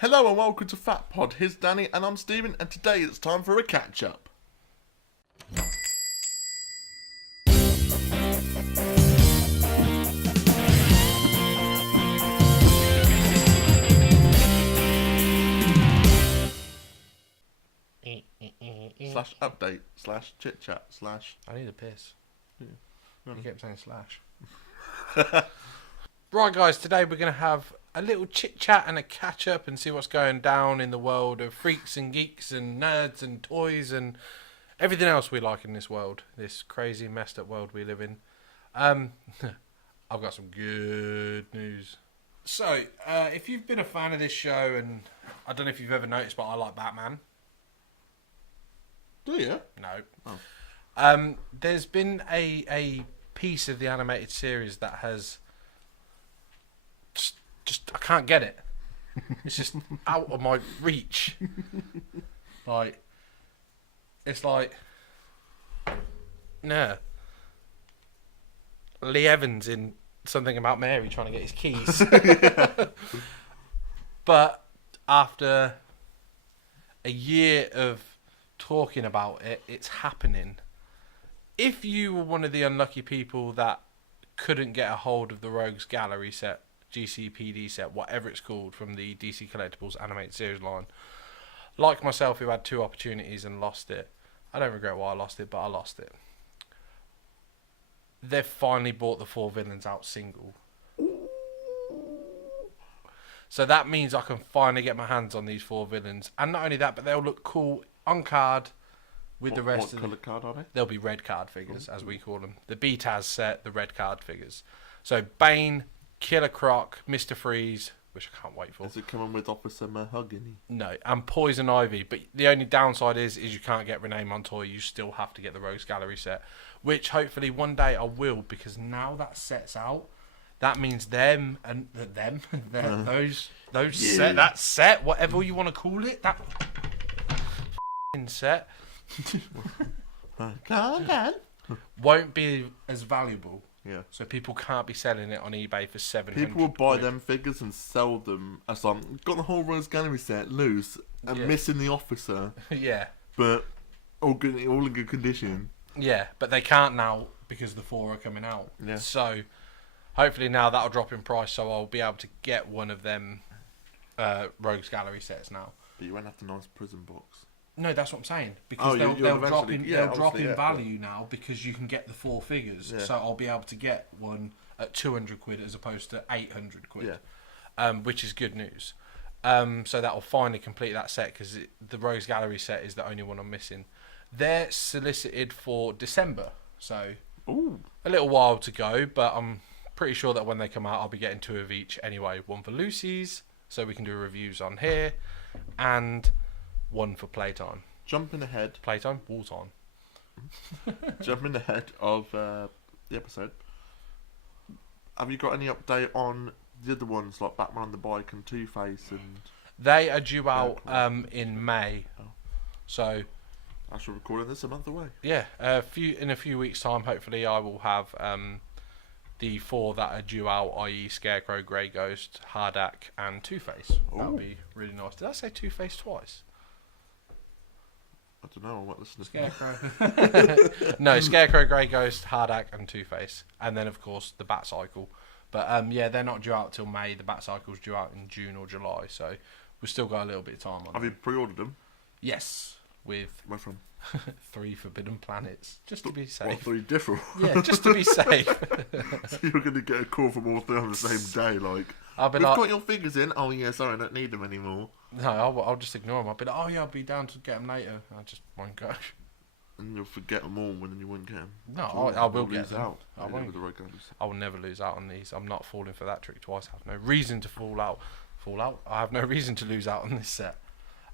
Hello and welcome to Fatpod. Here's Danny and I'm Stephen, and today it's time for a catch up. Slash update slash chit chat slash. I need a piss. Yeah. You kept saying slash. Right, guys, today we're going to have a little chit chat and a catch up and see what's going down in the world of freaks and geeks and nerds and toys and everything else we like in this world, this crazy messed up world we live in. I've got some good news. So, if you've been a fan of this show, and I don't know if you've ever noticed, but I like Batman. Do you? No. Oh. There's been a piece of the animated series that has just I can't get it. It's just out of my reach. Like, it's like, nah. Lee Evans in Something About Mary trying to get his keys. But after a year of talking about it, it's happening. If you were one of the unlucky people that couldn't get a hold of the Rogues Gallery set, GCPD set, whatever it's called, from the DC Collectibles animated series line, like myself, who had two opportunities and lost it, I don't regret why I lost it, but I lost it. They've finally brought the 4 villains out single. So that means I can finally get my hands on these 4 villains. And not only that, but they'll look cool on card with the rest of What colour card are they? They'll be red card figures, as we call them. The BTAS set, the red card figures. So Bane, Killer Croc, Mr. Freeze, which I can't wait for. Is it coming with Officer Mahogany? No, and Poison Ivy. But the only downside is you can't get Renee Montoya. You still have to get the Rogues Gallery set, which hopefully one day I will, because now that set's out, that means those Yeah. that set, whatever you want to call it, that set won't be as valuable. Yeah. So people can't be selling it on eBay for 700. People will buy them figures and sell them as got the whole Rose Gallery set loose and missing the officer. Yeah. But all in good condition. Yeah, but they can't now because the 4 are coming out. Yeah. So hopefully now that'll drop in price, so I'll be able to get one of them Rogues Gallery sets now. But you won't have the nice prison box. No, that's what I'm saying. Because they'll drop in value now because you can get the 4 figures. Yeah. So I'll be able to get one at 200 quid as opposed to 800 quid. Yeah. Which is good news. So that will finally complete that set, because the Rogues Gallery set is the only one I'm missing. They're solicited for December, so a little while to go, but I'm pretty sure that when they come out I'll be getting 2 of each anyway. One for Lucy's, so we can do reviews on here, and one for Playtime. Jumping ahead. Playtime? Wartime. Jumping ahead of the episode. Have you got any update on the other ones, like Batman on the Bike and Two-Face and... They are due out in May. Oh. So... Actually recording this a month away. Yeah, in a few weeks' time, hopefully I will have the 4 that are due out, i.e. Scarecrow, Grey Ghost, Hardak, and Two-Face. That'll be really nice. Did I say Two-Face twice? I don't know, I might listen to Scarecrow. No, Scarecrow, Grey Ghost, Hardak, and Two-Face. And then, of course, the Bat Cycle. But, yeah, they're not due out till May. The Bat Cycle's due out in June or July. So we've still got a little bit of time on Have you pre-ordered them? Yes. With Where from? 3 Forbidden Planets, just to be safe. What, 3 different? Yeah, just to be safe. So you're going to get a call from all 3 on the same day, like... I'll be We've like... got your figures in. Oh, yeah, sorry, I don't need them anymore. No, I'll just ignore them. I'll be like, oh yeah, I'll be down to get them later. I just won't go. And you'll forget them all, and then you won't get them. No, I will get them. Out. I won't. I will never lose out on these. I'm not falling for that trick twice. I have no reason to fall out. I have no reason to lose out on this set.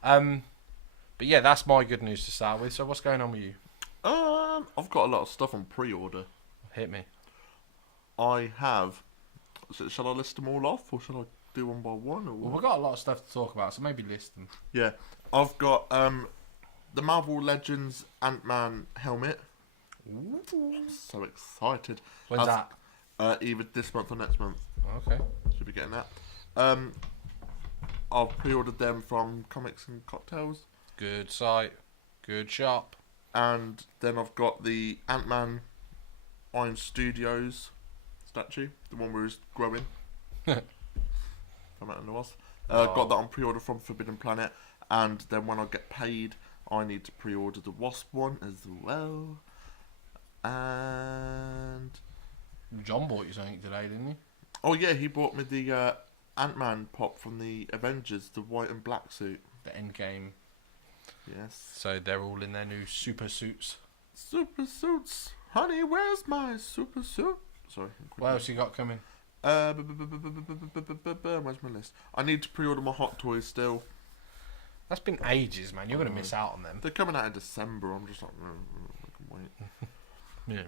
But yeah, that's my good news to start with. So what's going on with you? I've got a lot of stuff on pre-order. Hit me. I have... Shall I list them all off, or shall I do one by one? Or well, we've got a lot of stuff to talk about, so maybe list them. Yeah. I've got the Marvel Legends Ant-Man helmet. Ooh. I'm so excited. When's that? Either this month or next month. Okay. Should be getting that. I've pre-ordered them from Comics and Cocktails. Good site. Good shop. And then I've got the Ant-Man Iron Studios statue, the one where he's growing. From Ant and the Wasp. Got that on pre-order from Forbidden Planet. And then when I get paid, I need to pre-order the Wasp one as well. And John bought you something today, didn't he? oh yeah, he bought me the Ant-Man pop from the Avengers, the white and black suit. The Endgame. Yes. So they're all in their new super suits. Super suits. Honey, where's my super suit? Sorry. What else you got coming? Where's my list? I need to pre-order my Hot Toys still. That's been ages, man. You're going to miss out on them. They're coming out in December. I'm just like, I can wait. Yeah.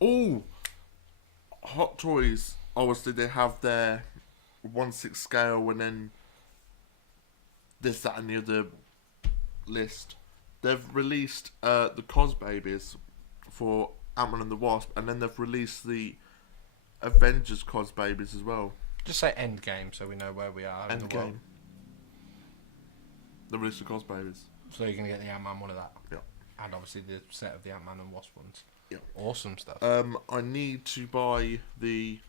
Oh, Hot Toys. Obviously, they have their 1/6 scale, and then this, that, and the other list. They've released the Cos Babies for Ant-Man and the Wasp, and then they've released the Avengers Cos Babies as well. Just say Endgame so we know where we are in the world. Endgame. They released the Cos Babies. So you're going to get the Ant-Man one of that? Yeah. And obviously the set of the Ant-Man and Wasp ones. Yeah. Awesome stuff. I need to buy the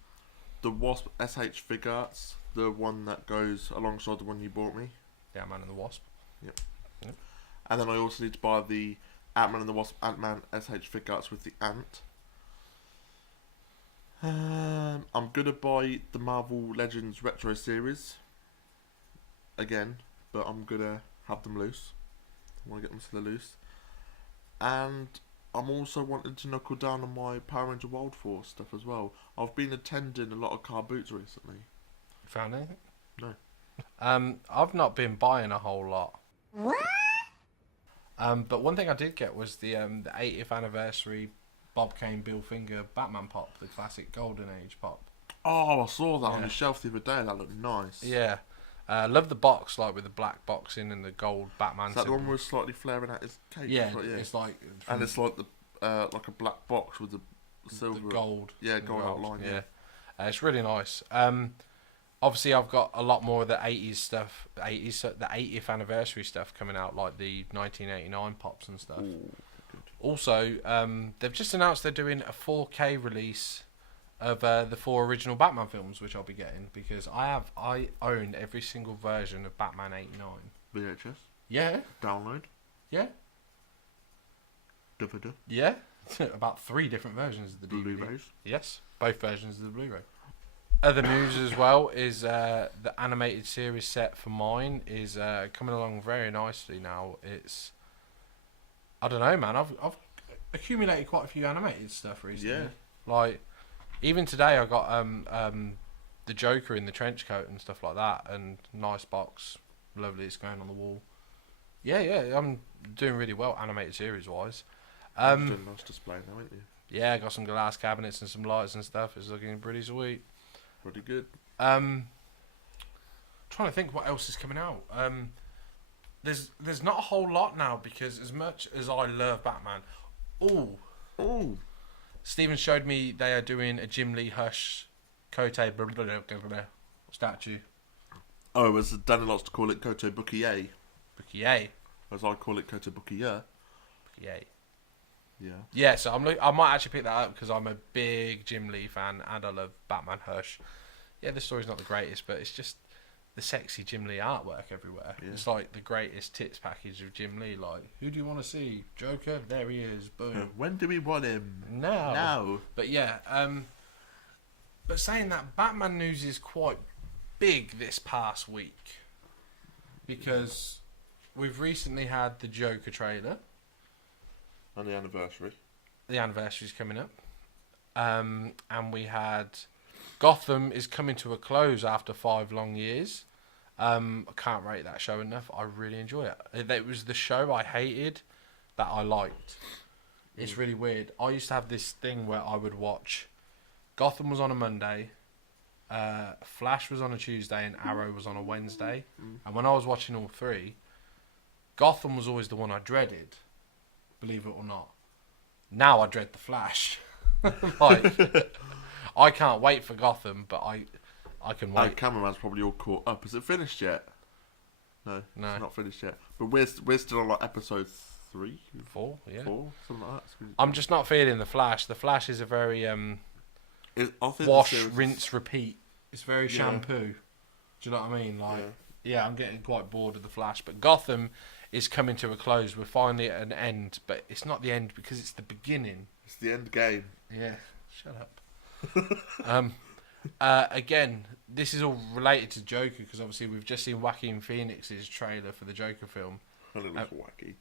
Wasp SH Fig Arts, the one that goes alongside the one you bought me. The Ant-Man and the Wasp. Yep. Yep. And then I also need to buy the Ant-Man and the Wasp Ant-Man SH Fig Arts with the ant. I'm gonna buy the Marvel Legends Retro Series again, but I'm gonna have them loose. I want to get them still loose. And I'm also wanting to knuckle down on my Power Ranger Wild Force stuff as well. I've been attending a lot of car boots recently. Found anything? No. I've not been buying a whole lot. What? But one thing I did get was the 80th anniversary Bob Kane Bill Finger Batman pop, the classic Golden Age pop. Oh, I saw that on the shelf the other day. That looked nice. Yeah. Love the box, like with the black boxing and the gold Batman. Is that the one was slightly flaring out his cape? Yeah, it's like... And it's like the like a black box with the silver... The gold. Yeah, gold outline, yeah. It's really nice. Obviously, I've got a lot more of the 80s stuff, the 80th anniversary stuff coming out, like the 1989 pops and stuff. Ooh, also, they've just announced they're doing a 4K release of the 4 original Batman films, which I'll be getting, because I own every single version of Batman 89. VHS? Yeah. Download? Yeah. DVD? Yeah. About 3 different versions of the DVD. Blu-rays? Yes, both versions of the Blu-ray. Other news as well is the animated series set for mine is coming along very nicely now. It's... I don't know, man. I've accumulated quite a few animated stuff recently. Yeah. Like, even today I got the Joker in the trench coat and stuff like that, and nice box, lovely. It's going on the wall. Yeah, I'm doing really well animated series wise. You're doing a nice display now, aren't you? Yeah, I got some glass cabinets and some lights and stuff. It's looking pretty sweet. Pretty good. Trying to think what else is coming out. There's not a whole lot now, because as much as I love Batman, Steven showed me they are doing a Jim Lee Hush Kote statue. Oh, as Danny likes to call it, Kote Bukiye. Bukiye. As I call it, Kote Bukiye. Bukiye. Yeah. Yeah, so I might actually pick that up, because I'm a big Jim Lee fan and I love Batman Hush. Yeah, the story's not the greatest, but it's just the sexy Jim Lee artwork everywhere. Yeah. It's like the greatest tits package of Jim Lee. Like, who do you want to see? Joker? There he is. Boom. When do we want him? Now. But yeah, but saying that, Batman news is quite big this past week, because we've recently had the Joker trailer. And the anniversary. The anniversary's coming up. And we had Gotham is coming to a close after 5 long years. I can't rate that show enough. I really enjoy it. It was the show I hated that I liked. It's really weird. I used to have this thing where I would watch... Gotham was on a Monday, Flash was on a Tuesday, and Arrow was on a Wednesday. And when I was watching all 3, Gotham was always the one I dreaded. Believe it or not. Now I dread the Flash. Like, I can't wait for Gotham, but I can wait. Cameraman's probably all caught up. Is it finished yet? No, it's not finished yet. But we're still on like episode 3, 4, yeah. 4, something like that. I'm just not feeling the Flash. The Flash is a very wash, rinse, repeat. It's very shampoo. Do you know what I mean? Like, yeah, I'm getting quite bored of the Flash. But Gotham is coming to a close. We're finally at an end, but it's not the end because it's the beginning. It's the end game. Yeah, shut up. Again, this is all related to Joker because obviously we've just seen Joaquin Phoenix's trailer for the Joker film. And it looks wacky.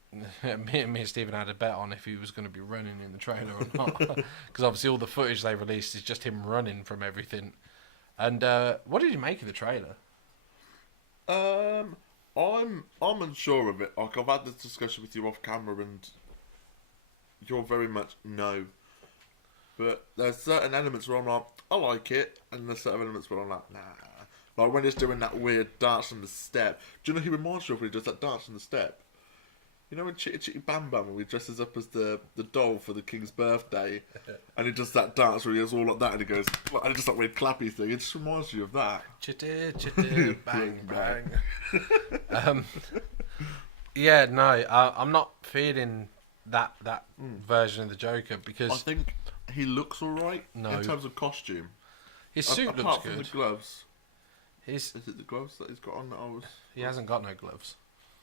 Me and Stephen had a bet on if he was going to be running in the trailer or not, because obviously all the footage they released is just him running from everything. And what did you make of the trailer? I'm unsure of it. Like, I've had this discussion with you off camera, and you're very much no. But there's certain elements where I'm like, I like it, and there's certain elements where I'm like, nah. Like when he's doing that weird dance on the step. Do you know who reminds you of when he does that dance on the step? You know when Chitty Chitty Bam Bam, when he dresses up as the doll for the king's birthday, and he does that dance where he goes all like that, and he goes, and it's just that weird clappy thing. It just reminds you of that. Chitty Chitty Bang Bang. Yeah, no, I'm not feeling that version of the Joker because I think he looks alright in terms of costume. His suit looks apart good. From the gloves. Is it the gloves that he's got on that I was... He hasn't got no gloves.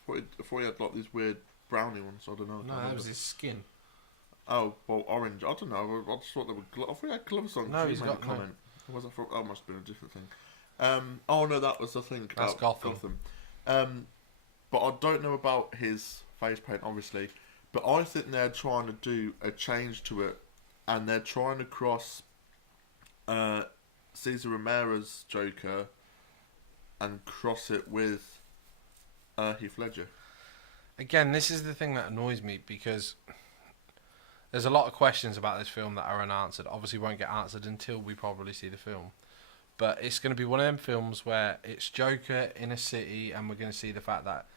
I thought he had like these weird brownie ones, I don't know. No, that was his skin. Oh, well, orange. I don't know. I just thought they were gloves. I thought he had gloves on. No, he's got no. Was I thought that must have been a different thing. Oh no, that was the thing That's about Gotham. But I don't know about his face paint, obviously. But I think they're trying to do a change to it, and they're trying to cross Cesar Romero's Joker and cross it with Heath Ledger. Again, this is the thing that annoys me because there's a lot of questions about this film that are unanswered. Obviously won't get answered until we probably see the film. But it's going to be one of them films where it's Joker in a city and we're going to see the fact that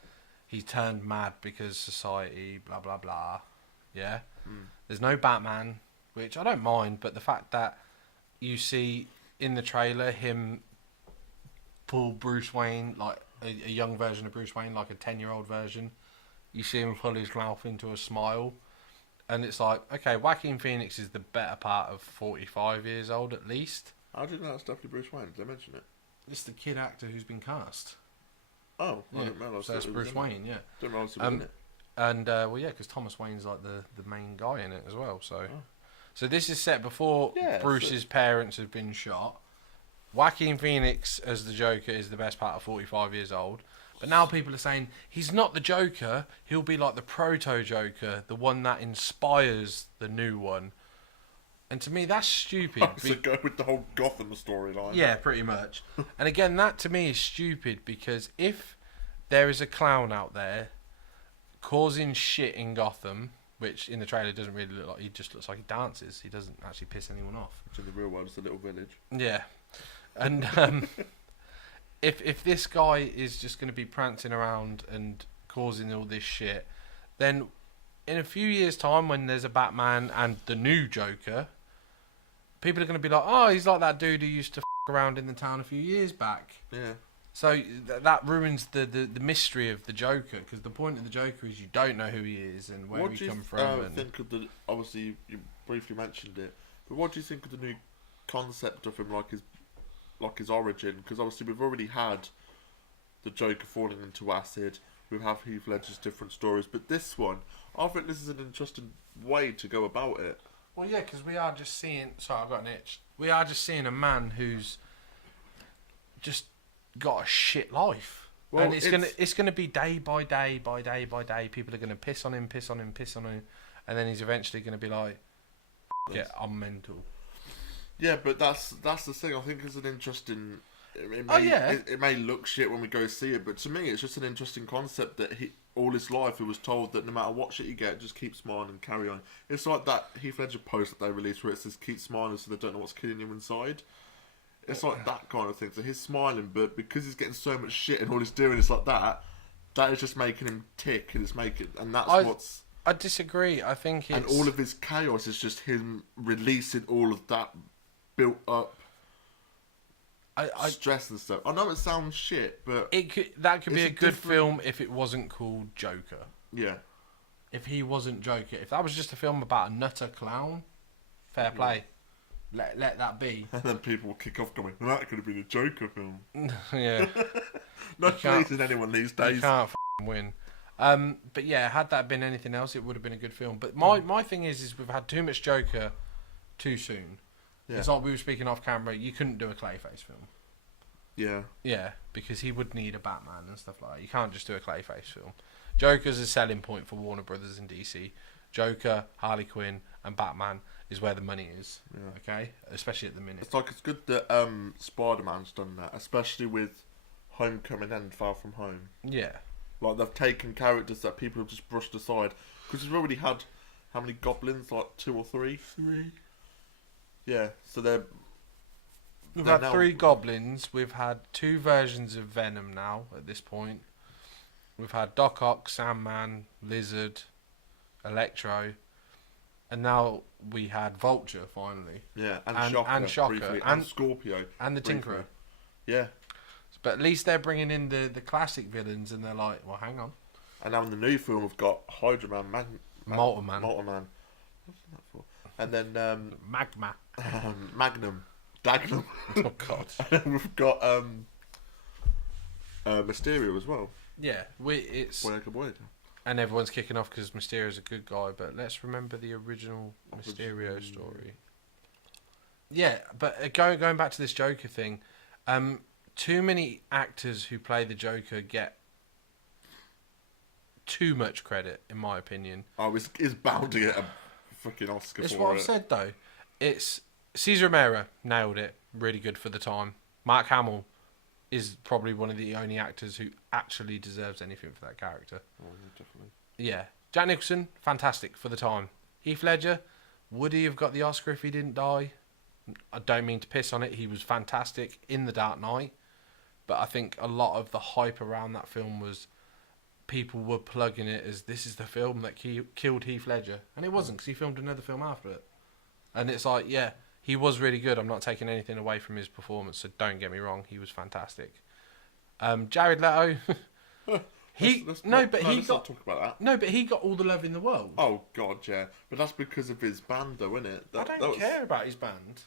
he turned mad because society, blah, blah, blah. Yeah? There's no Batman, which I don't mind, but the fact that you see in the trailer him pull Bruce Wayne, like a young version of Bruce Wayne, like a 10-year-old version. You see him pull his mouth into a smile. And it's like, okay, Joaquin Phoenix is the better part of 45 years old at least. How do you know that's definitely Bruce Wayne? Did they mention it? It's the kid actor who's been cast. Oh, yeah. I didn't realise so that's Bruce Wayne, yeah. Didn't realise it was in it. And, well, yeah, because Thomas Wayne's like the main guy in it as well. So this is set before Bruce's parents have been shot. Joaquin Phoenix as the Joker is the best part of 45 years old. But now people are saying, he's not the Joker, he'll be like the proto-Joker, the one that inspires the new one. And to me, that's stupid. So go with the whole Gotham storyline. Yeah, pretty much. And again, that to me is stupid, because if there is a clown out there causing shit in Gotham, which in the trailer doesn't really look like, he just looks like he dances, he doesn't actually piss anyone off. Which in the real world is a little village. Yeah. And if this guy is just going to be prancing around and causing all this shit, then in a few years' time, when there's a Batman and the new Joker, people are going to be like, oh, he's like that dude who used to f*** around in the town a few years back. Yeah. So that ruins the mystery of the Joker, because the point of the Joker is you don't know who he is and where he come from. What do you think of the... Obviously, you briefly mentioned it, but what do you think of the new concept of him, like his origin? Because obviously we've already had the Joker falling into acid. We have Heath Ledger's different stories, but this one, I think this is an interesting way to go about it. Well, yeah, because we are just seeing... Sorry, I've got an itch. We are just seeing a man who's just got a shit life. Well, and it's gonna be day by day by day by day. People are gonna piss on him, and then he's eventually gonna be like, "Yeah, I'm mental." Yeah, but that's the thing. I think it's an interesting. It may look shit when we go see it, but to me, it's just an interesting concept that all his life he was told that no matter what shit you get, just keep smiling and carry on. It's like that Heath Ledger post that they released where it says "keep smiling" so they don't know what's killing you inside. It's like that kind of thing. So he's smiling, but because he's getting so much shit and all he's doing is like that, that is just making him tick, and what's. I disagree. I think it's... And all of his chaos is just him releasing all of that built up stress and stuff. I know it sounds shit, but that could be a it's good film if it wasn't called Joker. Yeah. If he wasn't Joker, if that was just a film about a nutter clown, fair play. Let that be. And then people will kick off going, well, that could have been a Joker film. Yeah. Not pleasing anyone these days. You can't win. But yeah, had that been anything else, it would have been a good film. But my thing is we've had too much Joker too soon. Yeah. It's like we were speaking off camera, you couldn't do a Clayface film. Yeah. Yeah, because he would need a Batman and stuff like that. You can't just do a Clayface film. Joker's a selling point for Warner Brothers and DC. Joker, Harley Quinn, and Batman is where the money is. Yeah. Okay? Especially at the minute. It's good that Spider-Man's done that, especially with Homecoming and Far From Home. Yeah. Like, they've taken characters that people have just brushed aside. Because we've already had, how many goblins? Like 2 or 3? 3. Yeah, so We've had 3 goblins. We've had 2 versions of Venom now, at this point. We've had Doc Ock, Sandman, Lizard, Electro. And now we had Vulture, finally. Yeah, and Shocker. Briefly, and Scorpio. And the briefly. Tinkerer. Yeah. But at least they're bringing in the classic villains, and they're like, well, hang on. And now in the new film, we've got Hydra Man, Multiman. What's that for? And then Magma. Magnum. Dagnum. Oh, God. And then we've got Mysterio as well. Yeah, it's... Boyaka. And everyone's kicking off because Mysterio's a good guy, but let's remember the original Mysterio story. Yeah, but going back to this Joker thing, too many actors who play the Joker get too much credit, in my opinion. Oh, it's bound to get a fucking Oscar for it. It's what I've said, though. It's Cesar Romero nailed it, really good for the time. Mark Hamill is probably one of the only actors who actually deserves anything for that character. Oh, yeah, definitely. Yeah. Jack Nicholson, fantastic for the time. Heath Ledger, would he have got the Oscar if he didn't die? I don't mean to piss on it. He was fantastic in The Dark Knight. But I think a lot of the hype around that film was people were plugging it as this is the film that killed Heath Ledger. And it wasn't, because he filmed another film after it. And it's like, yeah, he was really good. I'm not taking anything away from his performance, so don't get me wrong. He was fantastic. Jared Leto... he got talk about that. No, but he got all the love in the world. Oh God, yeah, but that's because of his band, though, isn't it? I don't care about his band.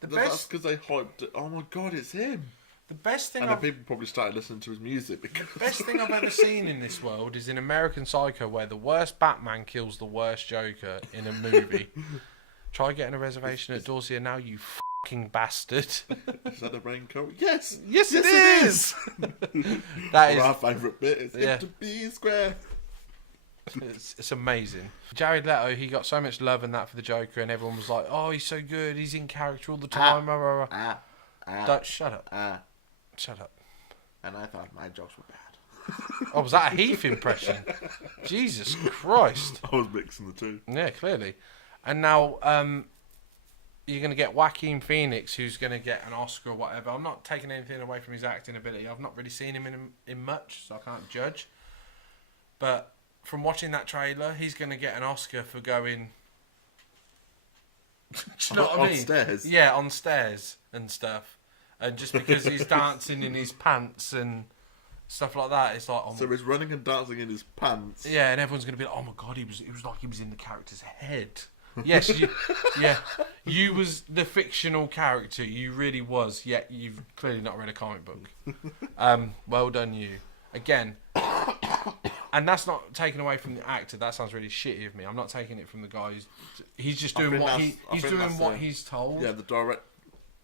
That's because they hyped it. Oh my God, it's him. The best thing. And then people probably started listening to his music. Because the best thing I've ever seen in this world is in American Psycho, where the worst Batman kills the worst Joker in a movie. Try getting a reservation at Dorsia now, you fucking bastard. Is that a raincoat? Yes, it is. That is our favourite bit. It's to be square. It's amazing. Jared Leto, he got so much love and that for the Joker, and everyone was like, "Oh, he's so good. He's in character all the time." Shut up. Shut up. And I thought my jokes were bad. Oh, was that a Heath impression? Jesus Christ. I was mixing the two. Yeah, clearly. And now you're going to get Joaquin Phoenix, who's going to get an Oscar or whatever. I'm not taking anything away from his acting ability. I've not really seen him in much, so I can't judge. But from watching that trailer, he's going to get an Oscar for going... Do you know what I mean? On stairs? Yeah, on stairs and stuff. And just because he's dancing in his pants and stuff like that, it's like... So he's running and dancing in his pants? Yeah, and everyone's going to be like, oh my God, it was like he was in the character's head. Yes, you was the fictional character. You really was. Yet you've clearly not read a comic book. Well done, you. Again, and that's not taken away from the actor. That sounds really shitty of me. I'm not taking it from the guy. He's just doing what he's told. Yeah, the direct.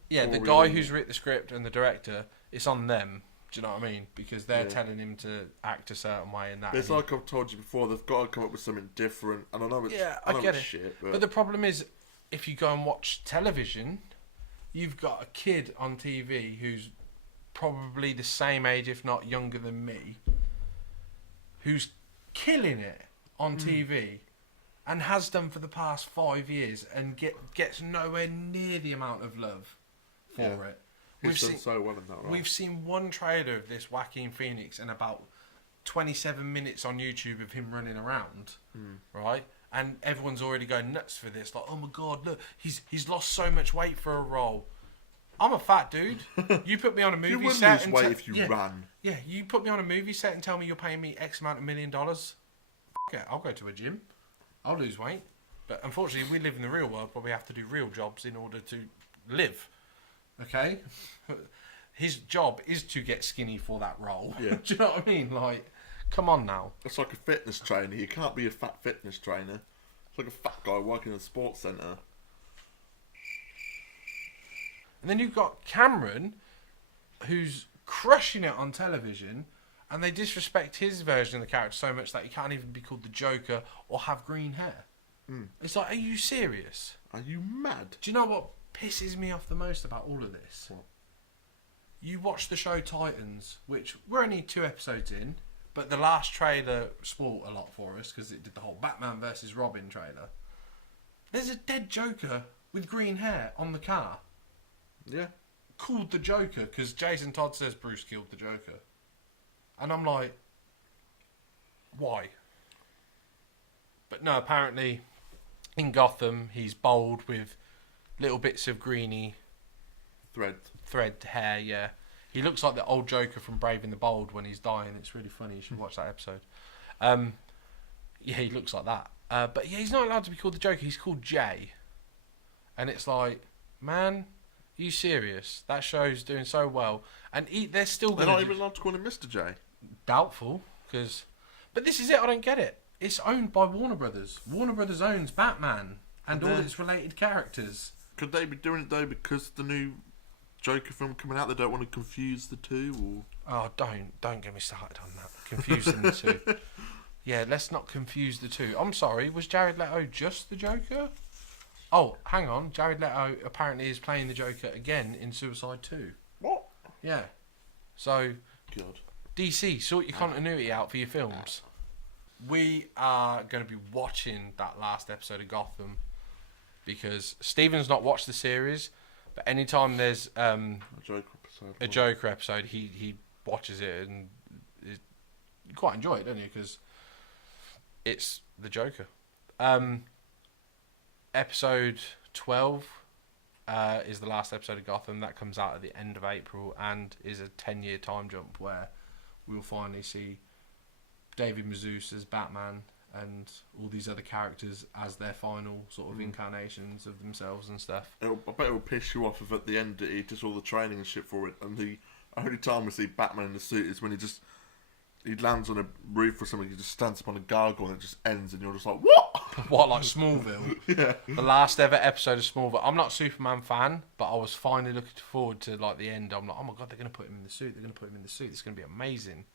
Yeah, the guy who's written the script and the director. It's on them. Do you know what I mean? Because they're telling him to act a certain way and that. It's like I've told you before, they've got to come up with something different. And I know it's, I get it. Shit, but the problem is, if you go and watch television, you've got a kid on TV who's probably the same age, if not younger than me, who's killing it on TV and has done for the past 5 years and gets nowhere near the amount of love for it. He's done so well in that, right? We've seen one trailer of this Joaquin Phoenix and about 27 minutes on YouTube of him running around, right? And everyone's already going nuts for this. Like, oh my God, look, he's lost so much weight for a role. I'm a fat dude. You put me on a You movie wouldn't set lose and weight if you ran. Yeah, you put me on a movie set and tell me you're paying me X amount of $1 million. Yeah, I'll go to a gym. I'll lose weight. But unfortunately, we live in the real world where we have to do real jobs in order to live. Okay? His job is to get skinny for that role. Yeah. Do you know what I mean? Like, come on now. It's like a fitness trainer. You can't be a fat fitness trainer. It's like a fat guy working in a sports centre. And then you've got Cameron, who's crushing it on television, and they disrespect his version of the character so much that he can't even be called the Joker or have green hair. It's like, are you serious? Are you mad? Do you know what pisses me off the most about all of this? What? You watch the show Titans, which we're only 2 episodes in, but the last trailer spoiled a lot for us because it did the whole Batman versus Robin trailer. There's a dead Joker with green hair on the car. Yeah. Called the Joker because Jason Todd says Bruce killed the Joker. And I'm like, why? But no, apparently in Gotham he's bold with little bits of greeny thread hair, yeah. He looks like the old Joker from Brave and the Bold when he's dying. It's really funny. You should watch that episode. Yeah, he looks like that. But yeah, he's not allowed to be called the Joker. He's called Jay. And it's like, man, are you serious? That show's doing so well. And they're still going to... They're not even allowed to call him Mr. J. Doubtful, because... But this is it, I don't get it. It's owned by Warner Brothers. Warner Brothers owns Batman and all its related characters. Could they be doing it, though, because the new Joker film coming out, they don't want to confuse the two? Or... Oh, don't get me started on that. Confusing the two. Yeah, let's not confuse the two. I'm sorry, was Jared Leto just the Joker? Oh, hang on. Jared Leto apparently is playing the Joker again in Suicide 2. What? Yeah. So, God. DC, sort your continuity out for your films. We are going to be watching that last episode of Gotham because Steven's not watched the series, but anytime there's a Joker episode, he watches it and you quite enjoy it, don't you? Because it's the Joker. Episode 12 is the last episode of Gotham. That comes out at the end of April and is a 10-year time jump where we'll finally see David Mazouz as Batman and all these other characters as their final sort of incarnations of themselves and stuff. I bet it'll piss you off if at the end he does all the training and shit for it, and the only time we see Batman in the suit is when he lands on a roof or something, he just stands up on a gargoyle and it just ends and you're just like, what? What, like Smallville? Yeah. The last ever episode of Smallville. I'm not a Superman fan, but I was finally looking forward to like the end. I'm like, oh my God, they're going to put him in the suit. They're going to put him in the suit. It's going to be amazing.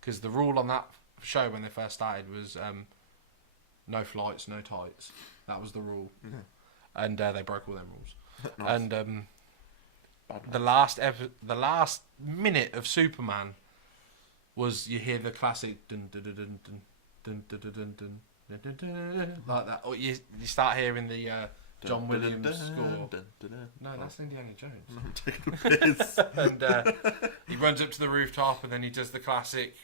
Because the rule on that show when they first started was no flights, no tights. That was the rule. Yeah. And they broke all their rules. Nice. And the last minute of Superman was you hear the classic dun dun dun dun dun dun dun dun dun dun dun, like that. Or you start hearing the John Williams score. No, that's Indiana Jones. I'm taking a piss. And he runs up to the rooftop and then he does the classic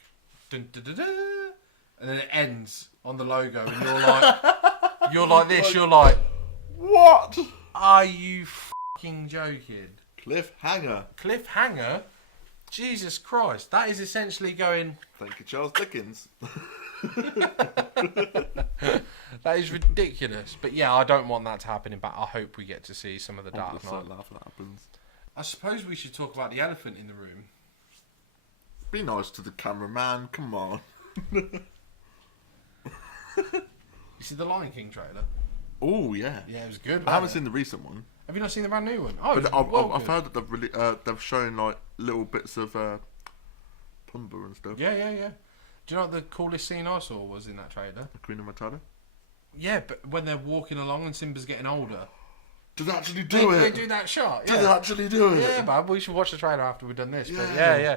dun dun dun dun, and then it ends on the logo and you're like this. You're like, what? Are you fucking joking? Cliffhanger? Jesus Christ. That is essentially going... Thank you, Charles Dickens. That is ridiculous. But yeah, I don't want that to happen in I hope we get to see some of the Dark Knight. Laugh when that happens. I suppose we should talk about the elephant in the room. Be nice to the cameraman, come on. You see the Lion King trailer? Oh, yeah. Yeah, it was good. I haven't seen the recent one. Have you not seen the brand new one? Oh, but I've heard that they've shown like little bits of Pumbaa and stuff. Yeah. Do you know what the coolest scene I saw was in that trailer? The Queen of Matata? Yeah, but when they're walking along and Simba's getting older. Do they actually do it? They do that shot, yeah. Do they actually do it? Yeah, man, we should watch the trailer after we've done this. Yeah. But yeah.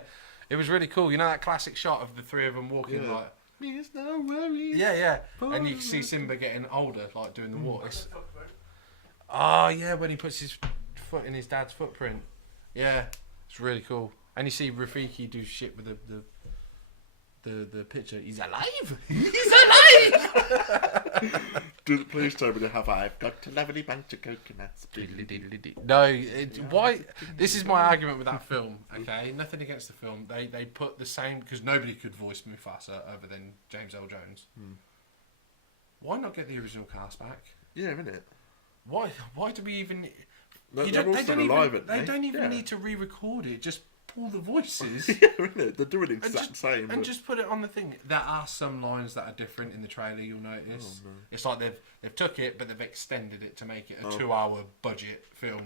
It was really cool. You know that classic shot of the three of them walking like... There's no worries. Yeah. And you can see Simba getting older, like doing the walk. Oh, yeah, when he puts his foot in his dad's footprint. Yeah, it's really cool. And you see Rafiki do shit with the picture. He's alive. He's alive. Please tell me to have I've got a lovely bunch of coconuts. No, why? This is my argument with that film. Okay, nothing against the film. They put the same because nobody could voice Mufasa other than James L. Jones. Why not get the original cast back? Yeah, innit? Why? Why do we even? They're all still alive, aren't they? They don't even need to re-record it. Just pull the voices. Yeah, innit? They're doing the exact same. And just put it on the thing. There are some lines that are different in the trailer. You'll notice. It's like they've took it, but they've extended it to make it a 2-hour budget film.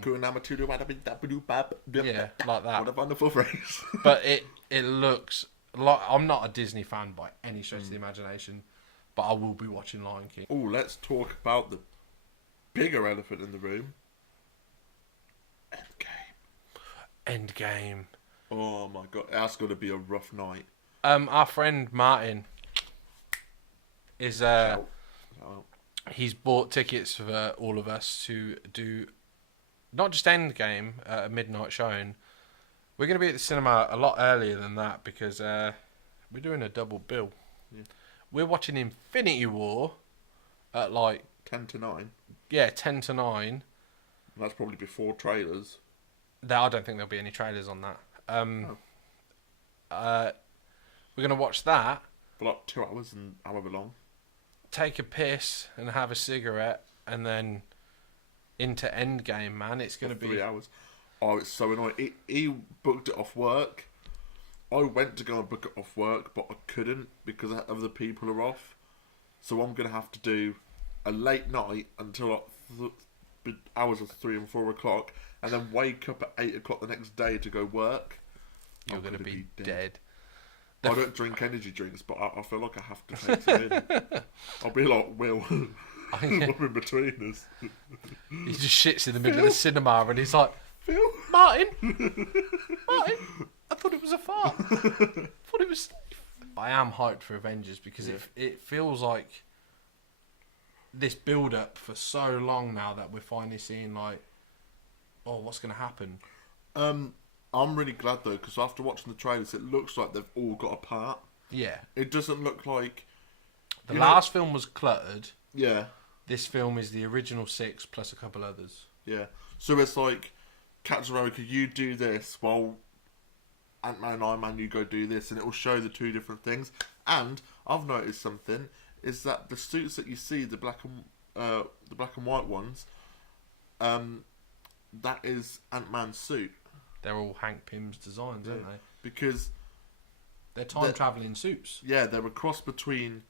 Yeah, like that. What a wonderful phrase. But it looks like I'm not a Disney fan by any stretch of the imagination, but I will be watching Lion King. Oh, let's talk about the bigger elephant in the room. Endgame. Oh my god, that's going to be a rough night. Our friend Martin is he's bought tickets for all of us to do not just Endgame at a midnight showing. We're going to be at the cinema a lot earlier than that because we're doing a double bill. Yeah. We're watching Infinity War at like 10 to 9. Yeah, 10 to 9. That's probably before trailers. I don't think there'll be any trailers on that. We're going to watch that. For like 2 hours and however long. Take a piss and have a cigarette and then into Endgame, man. It's going to be 3 hours. Oh, it's so annoying. He booked it off work. I went to go and book it off work, but I couldn't because other people are off. So I'm going to have to do a late night until like hours of 3 and 4 o'clock, and then wake up at 8 o'clock the next day to go work. You're going to be dead. I don't drink energy drinks, but I feel like I have to take some in. I'll be like Will. Up in between us. He just shits in the middle of the cinema and he's like, Phil? Martin, I thought it was a fart. I thought it was safe. I am hyped for Avengers because it feels like this build-up for so long now that we're finally seeing like, oh, what's going to happen? I'm really glad though because after watching the trailers, it looks like they've all got a part. Yeah. It doesn't look like the last film was cluttered. Yeah. This film is the original 6 plus a couple others. Yeah. So it's like, Captain America, you do this while Ant-Man and Iron Man, you go do this, and it will show the two different things. And I've noticed something is that the suits that you see, the black and white ones, that is Ant-Man's suit. They're all Hank Pym's designs, aren't they? Because they're time-travelling suits. Yeah, they're a cross between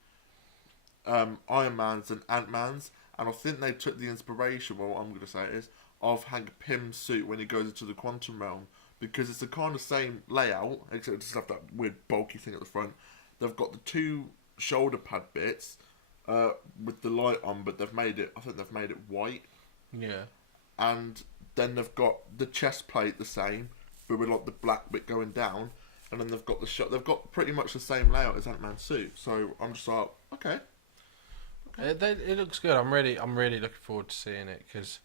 Iron Man's and Ant-Man's, and I think they took the inspiration, well, what I'm going to say is, of Hank Pym's suit when he goes into the quantum realm, because it's the kind of same layout, except it's have that weird bulky thing at the front. They've got the 2 shoulder pad bits with the light on, but I think they've made it white. Yeah. And then they've got the chest plate the same, but with like the black bit going down, and then they've got they've got pretty much the same layout as Ant-Man's suit. So I'm just like, okay. It looks good. I'm really looking forward to seeing it because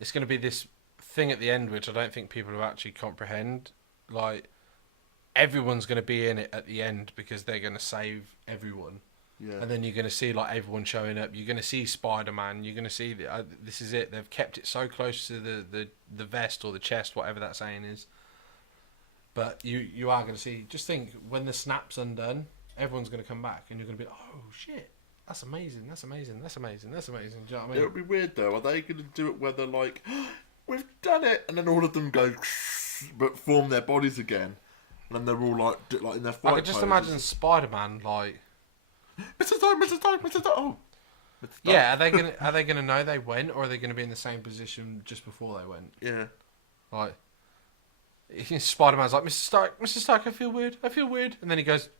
it's going to be this thing at the end which I don't think people have actually comprehend. Like, everyone's going to be in it at the end because they're going to save everyone. Yeah. And then you're going to see like everyone showing up. You're going to see Spider-Man. You're going to see this is it. They've kept it so close to the vest or the chest, whatever that saying is. But you are going to see. Just think, when the snap's undone, everyone's going to come back, and you're going to be like, oh shit, that's amazing. That's amazing. That's amazing. That's amazing. Do you know what I mean? It would be weird though. Are they going to do it where they're like, we've done it, and then all of them go, but form their bodies again, and then they're all like in their fight I could just poses. imagine Spider-Man like. Mr. Stark, Mr. Stark, Mr. Stark. Oh. Mr. Stark. Yeah, are they gonna know they went, or are they gonna be in the same position just before they went? Yeah. Like, Spider-Man's like, Mr. Stark, I feel weird, and then he goes,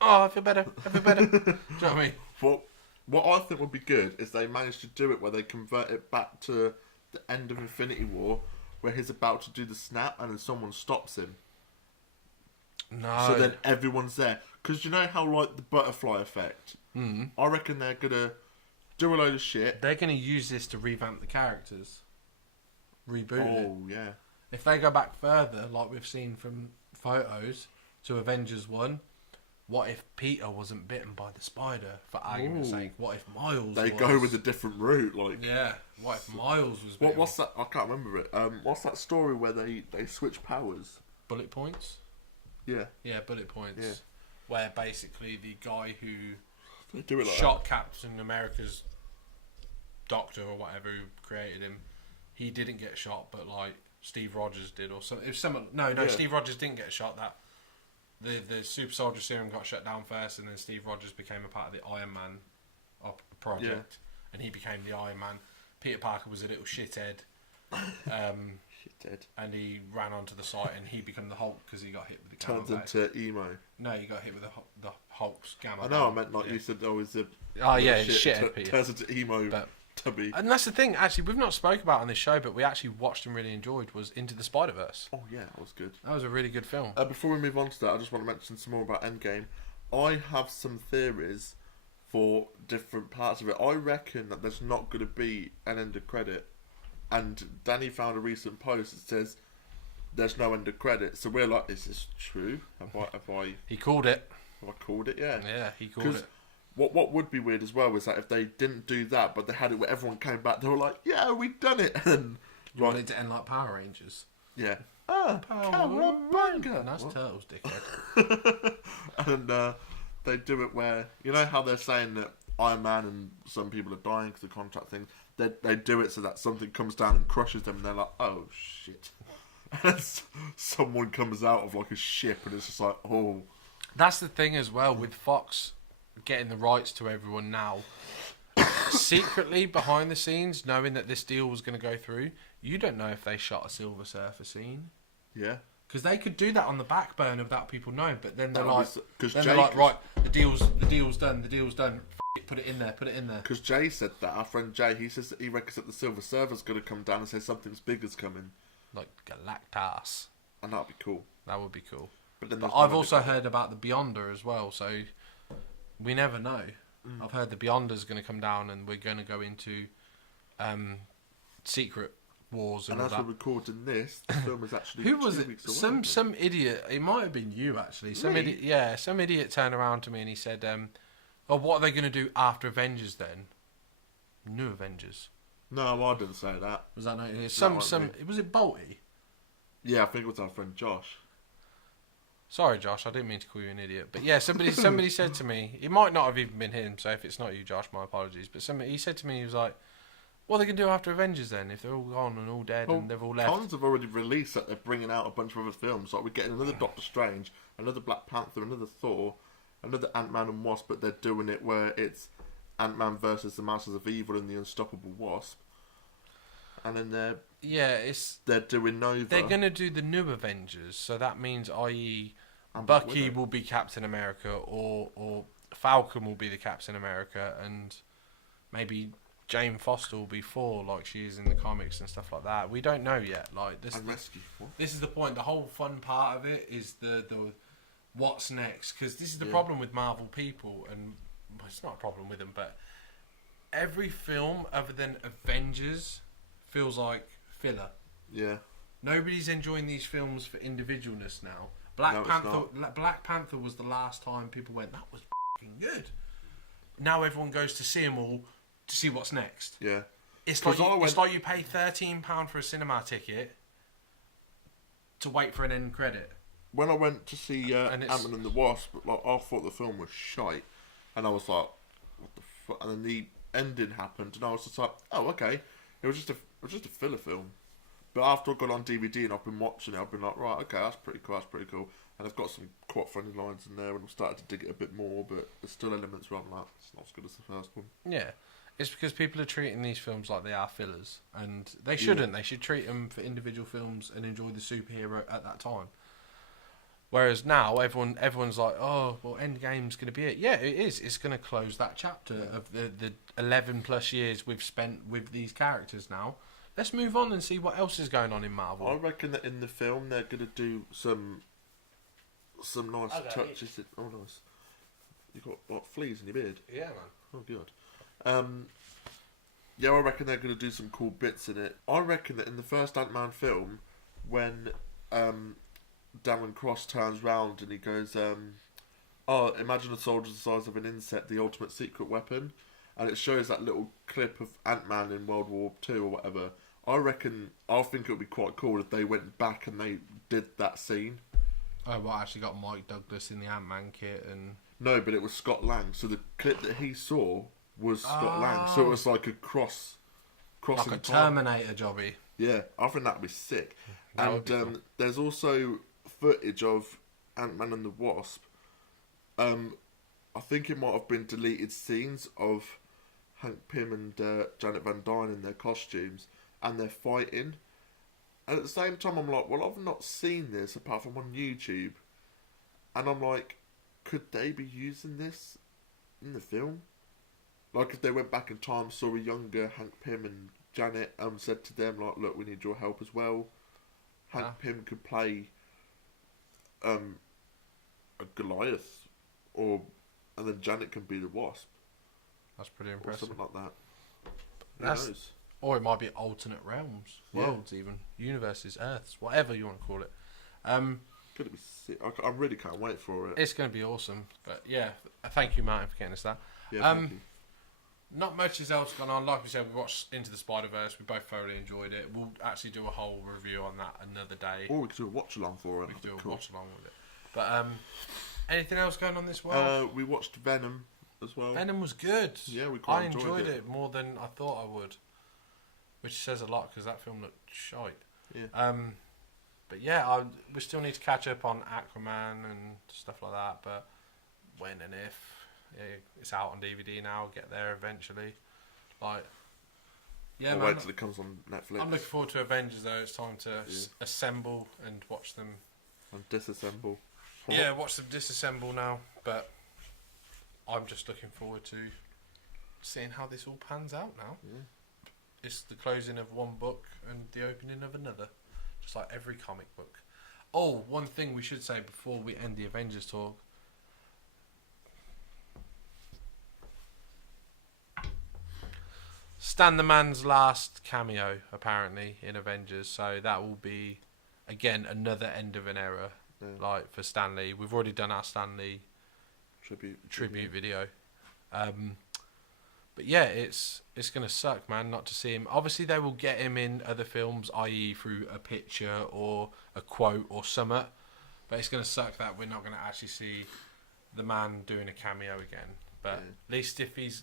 oh, I feel better. Do you know what I mean? Well, what I think would be good is they manage to do it where they convert it back to the end of Infinity War, where he's about to do the snap, and then someone stops him. No. So then everyone's there. Because you know how, like, the butterfly effect? Mm. I reckon they're going to do a load of shit. They're going to use this to revamp the characters. Reboot it. Oh, yeah. If they go back further, like we've seen from photos, to Avengers 1, what if Peter wasn't bitten by the spider? For argument's Ooh. sake, what if Miles? They was? go with a different route, like. Yeah. What if Miles was? Bitten? What's that? I can't remember it. What's that story where they switch powers? Bullet points. Yeah. Yeah, bullet points. Yeah. Where basically the guy who They do it like shot Captain America's doctor or whatever who created him, he didn't get shot, but like Steve Rogers did, or something. If someone, no, Yeah. Steve Rogers didn't get shot. That the super soldier serum got shut down first, and then Steve Rogers became a part of the Iron Man project, and he became the Iron Man. Peter Parker was a little shithead. Shithead. And he ran onto the site, and he became the Hulk because he got hit with the gamma. Turns into emo. No, he got hit with the Hulk's gamma. I know. I meant like you said. Oh, is it? Oh yeah, shithead Peter. Turns into emo. But, tubby. and that's the thing. Actually, we've not spoke about on this show, but we actually watched and really enjoyed was Into the Spider-Verse. Oh yeah, that was good. That was a really good film. Before we move on to that, I just want to mention some more about Endgame. I have some theories for different parts of it. I reckon that there's not going to be an end of credit. And Danny found a recent post that says there's no end of credit. So we're like, is this true? Have I He called it. called it? Yeah. Yeah, he called it. What would be weird as well is that if they didn't do that, but they had it where everyone came back, they were like, yeah, we've done it. And You wanted to end like Power Rangers. Yeah. Cowabunga. Nice Turtles, dickhead. And they do it where, you know how they're saying that Iron Man and some people are dying because of contract things? They do it so that something comes down and crushes them, and they're like, oh shit. And someone comes out of like a ship, and it's just like, oh. That's the thing as well with Fox getting the rights to everyone now. Secretly behind the scenes, knowing that this deal was going to go through, you don't know if they shot a Silver Surfer scene. Yeah. Because they could do that on the back burner without people knowing, but then they're They're like, right, the deal's done. F- it, put it in there. Because Jay said that, our friend Jay, he says that he reckons that the Silver Surfer's going to come down and say something's big is coming. Like Galactus. And that'd be cool. That would be cool. But I've also heard about the Beyonder as well, so we never know. I've heard the Beyonder's going to come down, and we're going to go into Secret Wars and all as that. we're recording this, the film is actually Who was 2 it? weeks away. Some idiot. It might have been you actually. Some Me? idiot. Yeah, some idiot turned around to me and he said, "Oh, what are they going to do after Avengers then? New Avengers." No, I didn't say that. Was that not? wasn't me. Was it Bolty? Yeah, I think it was our friend Josh. Sorry, Josh. I didn't mean to call you an idiot. But yeah, somebody said to me. It might not have even been him. So if it's not you, Josh, my apologies. But he said to me, he was like, "What are they going to do after Avengers then? If they're all gone and all dead and they've all left?" Cons have already released that they're bringing out a bunch of other films. Like we're getting another Doctor Strange, another Black Panther, another Thor, another Ant-Man and Wasp. But they're doing it where it's Ant-Man versus the Masters of Evil and the Unstoppable Wasp. And then they're doing Nova. They're going to do the new Avengers, so that means, i.e., And Bucky will be Captain America, or Falcon will be the Captain America, and maybe Jane Foster will be Thor, like she is in the comics and stuff like that. We don't know yet. Like this, And Rescue. What? this is the point. The whole fun part of it is the what's next, because this is the problem with Marvel people, and well, it's not a problem with them, but every film other than Avengers feels like filler. Yeah. Nobody's enjoying these films for individualness now. No, it's Black Panther was the last time people went, that was fucking good. Now everyone goes to see them all to see what's next. Yeah. It's like you pay £13 for a cinema ticket to wait for an end credit. When I went to see Ant-Man and the Wasp, like I thought the film was shite, and I was like, "What the fuck?" And then the ending happened, and I was just like, "Oh, okay." It was just a filler film. But after I got on DVD and I've been watching it, I've been like, right, okay, that's pretty cool. And I've got some quite funny lines in there, and I'm starting to dig it a bit more. But there's still elements where I'm like, it's not as good as the first one. Yeah. It's because people are treating these films like they are fillers, and they shouldn't. They should treat them for individual films and enjoy the superhero at that time. Whereas now everyone's like, oh, well, Endgame's going to be it. Yeah, it is. It's going to close that chapter of the 11 plus years we've spent with these characters now. Let's move on and see what else is going on in Marvel. I reckon that in the film they're going to do some nice touches. Oh, nice. You got what, fleas in your beard? Yeah, man. Oh, good. Yeah, I reckon they're going to do some cool bits in it. I reckon that in the first Ant-Man film, when Darren Cross turns round and he goes, oh, imagine a soldier the size of an insect, the ultimate secret weapon. And it shows that little clip of Ant-Man in World War II or whatever. I think it would be quite cool if they went back and they did that scene. Oh, well, actually got Mike Douglas in the Ant-Man kit and... No, but it was Scott Lang. So the clip that he saw was Scott Lang. So it was like a crossing like a Terminator jobby. Yeah, I think that'd be sick. That would be cool. There's also footage of Ant-Man and the Wasp. I think it might have been deleted scenes of Hank Pym and Janet Van Dyne in their costumes, and they're fighting. And at the same time, I'm like, well, I've not seen this apart from on YouTube. And I'm like, could they be using this in the film? Like, if they went back in time, saw a younger Hank Pym and Janet, said to them, like, look, we need your help as well. Hank Pym could play a Goliath, and then Janet can be the Wasp. That's pretty impressive. Or something like that. Who knows? Or it might be alternate realms, worlds even, universes, Earths, whatever you want to call it. Could it be sick? I really can't wait for it. It's going to be awesome. But yeah, thank you, Martin, for getting us that. Yeah, thank you. Not much else gone on. Like we said, we watched Into the Spider-Verse. We both thoroughly enjoyed it. We'll actually do a whole review on that another day. Or we could do a watch-along for it. We could do a watch-along with it. But anything else going on this world? We watched Venom as well. Venom was good. Yeah, we quite enjoyed it more than I thought I would. Which says a lot, because that film looked shite. Yeah. But yeah, we still need to catch up on Aquaman and stuff like that. But when and if. Yeah, it's out on DVD now. I'll get there eventually. Like, yeah, I'll wait till it comes on Netflix. I'm looking forward to Avengers though. It's time to assemble and watch them. And disassemble. Yeah, watch them disassemble now. But I'm just looking forward to seeing how this all pans out now. Yeah. It's the closing of one book and the opening of another, just like every comic book. Oh, one thing we should say before we end the Avengers talk. Stan the Man's last cameo, apparently, in Avengers. So that will be, again, another end of an era, like for Stan Lee. We've already done our Stan Lee tribute video. But yeah, it's going to suck, man, not to see him. Obviously, they will get him in other films, i.e. through a picture or a quote or something. But it's going to suck that we're not going to actually see the man doing a cameo again. But at least if he's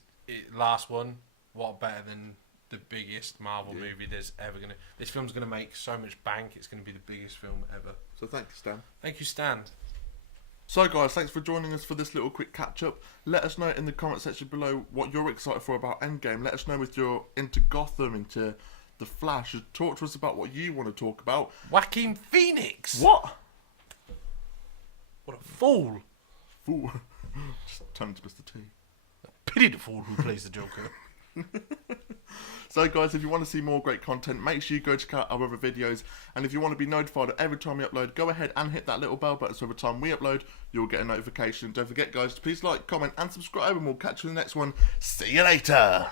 last one, what better than the biggest Marvel movie there's ever going to... This film's going to make so much bank, it's going to be the biggest film ever. So thank you, Stan. Thank you, Stan. So guys, thanks for joining us for this little quick catch-up. Let us know in the comment section below what you're excited for about Endgame. Let us know if you're into Gotham, into The Flash. Talk to us about what you want to talk about. Joaquin Phoenix! What? What a fool! Fool. Just turn to Mr. T. Pity the fool who plays the Joker. So guys, if you want to see more great content, make sure you go check out our other videos, and if you want to be notified of every time we upload, go ahead and hit that little bell button so every time we upload you'll get a notification. Don't forget guys to please like, comment and subscribe, and we'll catch you in the next one. See you later.